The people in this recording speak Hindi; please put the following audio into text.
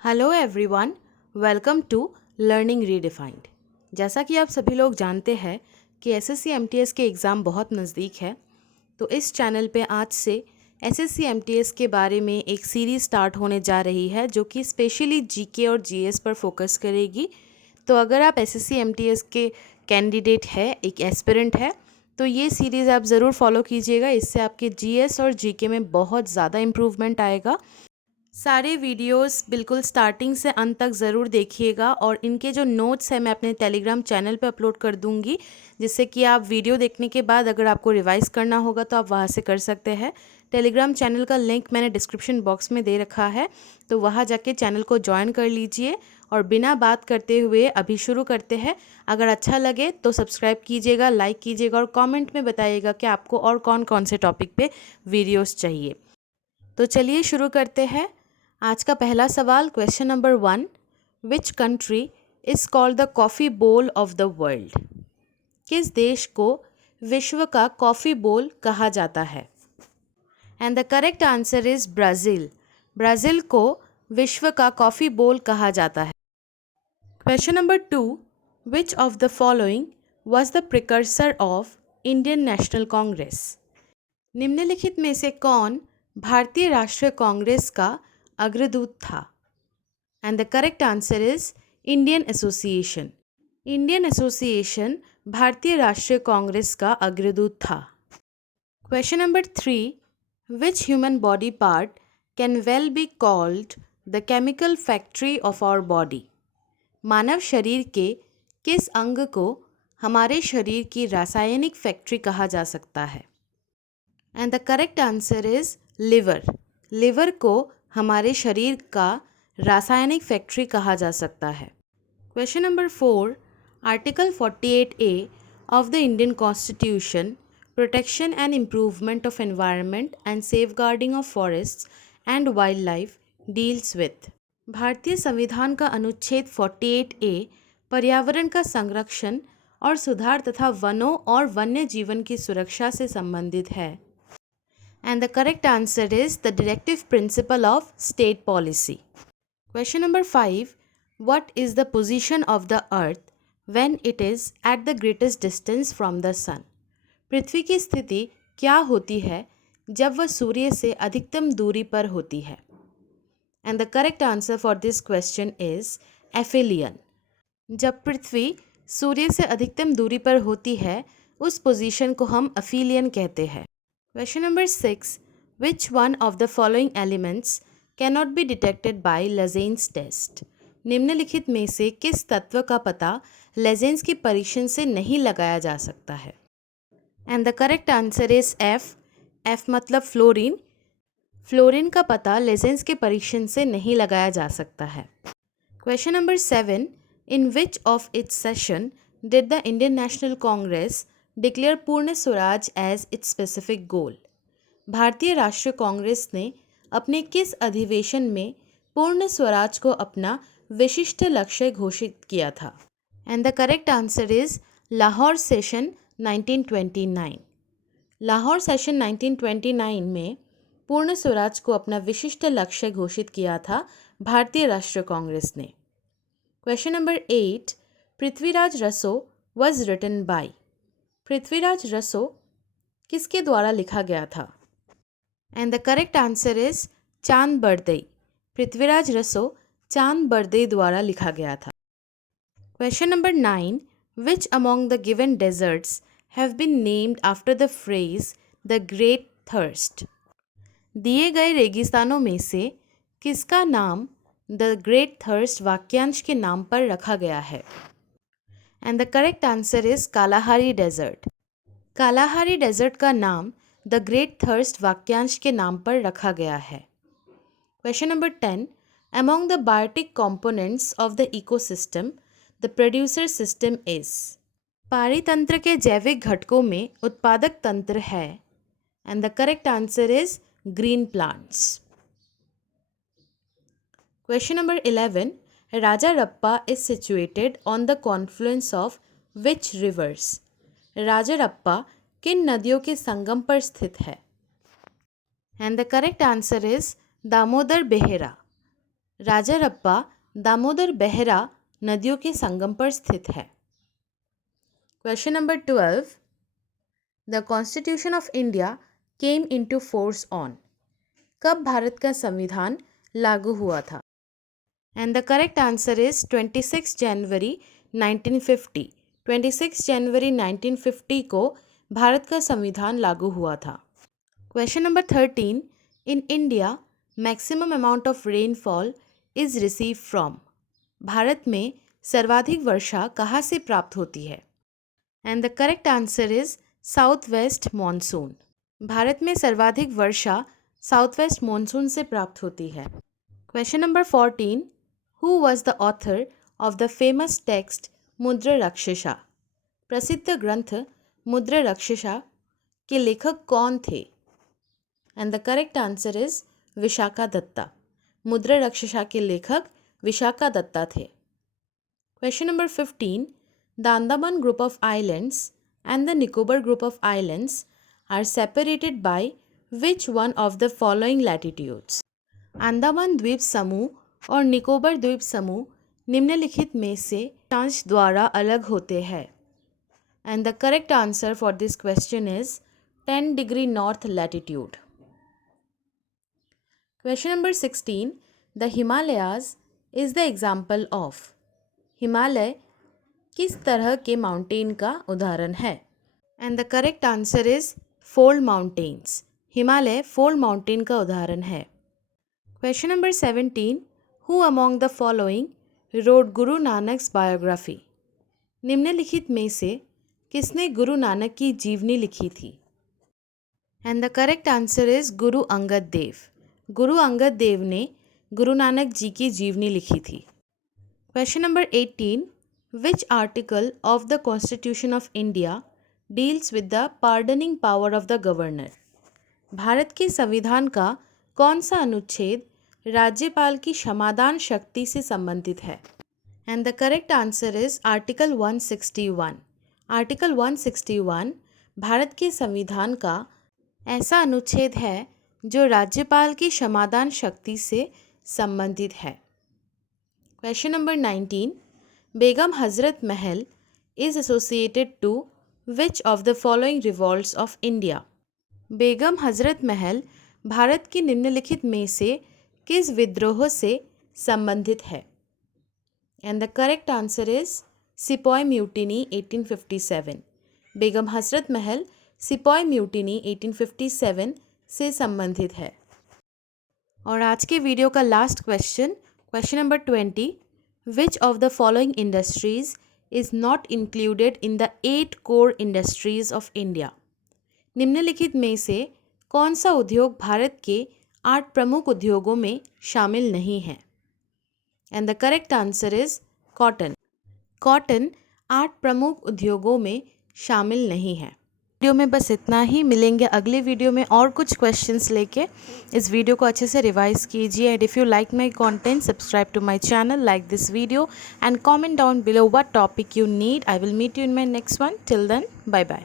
Hello everyone, welcome to learning redefined. जैसा कि आप सभी लोग जानते हैं कि एसएससी एमटीएस के एग्ज़ाम बहुत नज़दीक है, तो इस चैनल पे आज से एसएससी एमटीएस के बारे में एक सीरीज़ स्टार्ट होने जा रही है जो कि स्पेशली जीके और जीएस पर फोकस करेगी। तो अगर आप एसएससी एमटीएस के कैंडिडेट है, एक एस्पिरेंट है, तो ये सीरीज़ आप ज़रूर फॉलो कीजिएगा। इससे आपके जीएस और जीके में बहुत ज़्यादा इम्प्रूवमेंट आएगा। सारे वीडियोस बिल्कुल स्टार्टिंग से अंत तक ज़रूर देखिएगा और इनके जो नोट्स हैं मैं अपने टेलीग्राम चैनल पे अपलोड कर दूंगी, जिससे कि आप वीडियो देखने के बाद अगर आपको रिवाइज करना होगा तो आप वहाँ से कर सकते हैं। टेलीग्राम चैनल का लिंक मैंने डिस्क्रिप्शन बॉक्स में दे रखा है, तो वहाँ जाके चैनल को ज्वाइन कर लीजिए। और बिना बात करते हुए अभी शुरू करते हैं। अगर अच्छा लगे तो सब्सक्राइब कीजिएगा, लाइक कीजिएगा और कॉमेंट में बताइएगा कि आपको और कौन कौन से टॉपिक पे वीडियोज़ चाहिए। तो चलिए शुरू करते हैं। आज का पहला सवाल, question number 1, which country is called the coffee bowl of the world? किस देश को विश्व का कॉफ़ी बोल कहा जाता है? And the correct answer is Brazil. Brazil को विश्व का कॉफ़ी बोल कहा जाता है। Question number 2, which of the following was the precursor of Indian National Congress? निम्नलिखित में से कौन भारतीय राष्ट्रीय कांग्रेस का अग्रदूत था? And the correct answer is Indian Association. Indian Association भारतीय राष्ट्रीय कांग्रेस का अग्रदूत था। Question number 3, which human body part can well be called the chemical factory of our body? मानव शरीर के किस अंग को हमारे शरीर की रासायनिक फैक्ट्री कहा जा सकता है? And the correct answer is liver. Liver को हमारे शरीर का रासायनिक फैक्ट्री कहा जा सकता है। Question number 4, article 48A of the Indian constitution, protection and improvement of environment and safeguarding of forests and wild life deals with. भारतीय संविधान का अनुच्छेद 48A पर्यावरण का संरक्षण और सुधार तथा वनों और वन्य जीवन की सुरक्षा से संबंधित है। And the correct answer is the directive principle of state policy. Question number 5, what is the position of the earth when it is at the greatest distance from the sun? पृथ्वी की स्थिति क्या होती है जब वह सूर्य से अधिकतम दूरी पर होती है? And the correct answer for this question is एफिलियन। जब पृथ्वी सूर्य से अधिकतम दूरी पर होती है उस पोजीशन को हम एफिलियन कहते हैं। Question number 6, which one of the following elements cannot be detected by Lazane's test? निम्नलिखित में से किस तत्व का पता लेजेंस के परीक्षण से नहीं लगाया जा सकता है? And the correct answer is F. F मतलब फ्लोरीन। फ्लोरीन का पता लेजेंस के परीक्षण से नहीं लगाया जा सकता है। Question number 7, in which of its session did the Indian National Congress declare Purna Swaraj as its specific goal? भारतीय राष्ट्रीय कांग्रेस ने अपने किस अधिवेशन में पूर्ण स्वराज को अपना विशिष्ट लक्ष्य घोषित किया था? And the correct answer is Lahore session 1929। Lahore session 1929 में पूर्ण स्वराज को अपना विशिष्ट लक्ष्य घोषित किया था भारतीय राष्ट्रीय कांग्रेस ने। क्वेश्चन नंबर 8, पृथ्वीराज रसो वॉज रिटन बाय। पृथ्वीराज रसो किसके द्वारा लिखा गया था? And the correct answer is चांद बरदई। पृथ्वीराज रसो चांद बरदई द्वारा लिखा गया था। Question number 9, which among the given deserts have been named after the phrase the great thirst? दिए गए रेगिस्तानों में से किसका नाम द ग्रेट थर्स्ट वाक्यांश के नाम पर रखा गया है? And the correct answer is Kalahari desert. Kalahari desert का नाम द ग्रेट थर्स्ट वाक्यांश के नाम पर रखा गया है। Question number 10, among the biotic components of the ecosystem the producer system is. पारितंत्र के जैविक घटकों में उत्पादक तंत्र है। And the correct answer is green plants. Question number 11, Rajrappa is situated on the confluence of which rivers? Rajrappa किन नदियों के संगम पर स्थित है? And the correct answer is Damodar Bhera. Rajrappa Damodar Bhera नदियों के संगम पर स्थित है। Question number 12, the constitution of India came into force on. कब भारत का संविधान लागू हुआ था? And the correct answer is 26 जनवरी 1950। 26 जनवरी 1950 को भारत का संविधान लागू हुआ था। Question number 13, in India maximum amount of rainfall is receive from. Bharat में सर्वाधिक वर्षा कहाँ से प्राप्त होती है? And the correct answer is south west monsoon. Bharat में सर्वाधिक वर्षा साउथ वेस्ट मॉनसून से प्राप्त होती है। Question number 14, who was the author of the famous text Mudrarakshasa. प्रसिद्ध ग्रंथ मुद्र रक्षसा के लेखक कौन थे? And the correct answer is Vishakhadatta. Mudrarakshasa के लेखक विशाखा दत्ता थे। Question number 15, the Andaman group of islands and the Nicobar group of islands are separated by which one of the following latitudes. Andaman द्वीप समूह और निकोबार द्वीप समूह निम्नलिखित में से अक्षांश द्वारा अलग होते हैं। And the correct answer for this question is 10 degree north latitude. Question number 16, the Himalayas is the example of। Himalaya किस तरह के माउंटेन का उदाहरण है? And the correct answer is fold mountains. Himalaya fold mountain का उदाहरण है। Question number 17, who among the following road Guru नानक्स biography. निम्नलिखित में से किसने गुरु नानक की जीवनी लिखी थी? And the correct answer is Guru Angad Dev. Guru Angad Dev ने गुरु नानक जी की जीवनी लिखी थी। Question number 18, which article of the constitution of India deals with the pardoning power of the governor. Bharat के संविधान का कौन सा अनुच्छेद राज्यपाल की क्षमादान शक्ति से संबंधित है? And the correct answer is article 161। Article 161 Bharat के संविधान का ऐसा अनुच्छेद है जो राज्यपाल की क्षमादान शक्ति से संबंधित है। Question number 19, Begum Hazrat Mahal is associated to which of the following revolts of India. Begum Hazrat Mahal Bharat की निम्नलिखित में से किस विद्रोह से संबंधित है? And the correct answer is sepoy mutiny 1857। Begum Hazrat Mahal sepoy mutiny 1857 से संबंधित है। और आज के वीडियो का last question, question number 20, which of the following industries is not included in the 8 core industries of India. निम्नलिखित में से कौन सा उद्योग भारत के 8 प्रमुख उद्योगों में शामिल नहीं है? And the correct answer is cotton. Cotton 8 प्रमुख उद्योगों में शामिल नहीं है। वीडियो में बस इतना ही। मिलेंगे अगले वीडियो में और कुछ क्वेश्चंस लेके। इस वीडियो को अच्छे से रिवाइज कीजिए। And if you like my content, subscribe to my channel, like this video and comment down below what topic you need. I will meet you in my next one. Till then, bye bye.